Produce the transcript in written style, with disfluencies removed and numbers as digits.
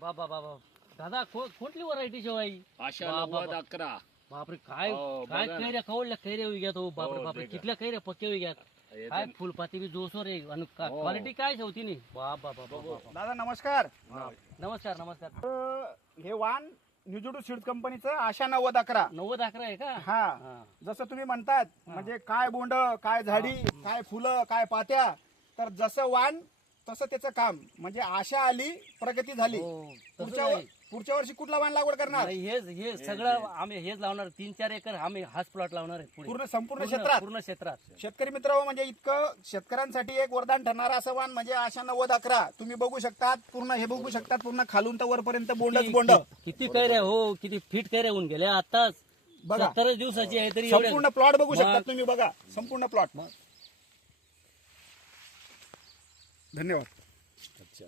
बाबा बाबा दादा कोणती व्हरायटी शेवाई आशा बाबा, 90 11 बापरे काय हो, काय बघा ना. कैऱ्या खवडल्या कैऱ्या विग्यात हो बापरे हो, बापरे ते का. कितल्या कैऱ्या पक्के विग्यात काय फुलपाती बी जोसवर आहे आणि हो. क्वालिटी काय शेवती नी बाबा बाबा दादा नमस्कार. नमस्कार नमस्कार हे वाण न्यूजुडू सीड्स कंपनीचं आशा 9011. 90-11 आहे का हा हा. जसं तुम्ही म्हणतात म्हणजे काय बोंड काय झाडी काय फुलं काय पात्या, तर जसं वाण तसं त्याचं काम. म्हणजे आशा आली प्रगती झाली. हो, तसंच पुढच्या आहे. पुढच्या वर्षी कुठला वाण लागवड करणार? नाही, हे सगळं आम्ही हेच लावणार 3-4 एकर आम्ही हाच प्लॉट लावणार आहे पुढे. संपूर्ण क्षेत्रात पूर्ण क्षेत्रात शेतकरी मित्र हो, म्हणजे इतकं शेतकऱ्यांसाठी एक वरदान ठरणारा असं वाण म्हणजे आशा 9011. तुम्ही बघू शकतात पूर्ण, हे बघू शकतात पूर्ण खालून तर वरपर्यंत बोंडच बोंड. किती कैऱ्या हो किती फिट कैऱ्या होऊन गेल्या आताच बघा. 70 दिवसाची आहे तरी एवढ्या- संपूर्ण प्लॉट बघू शकतात मग. तुम्ही. बघा संपूर्ण प्लॉट. धन्यवाद. अच्छा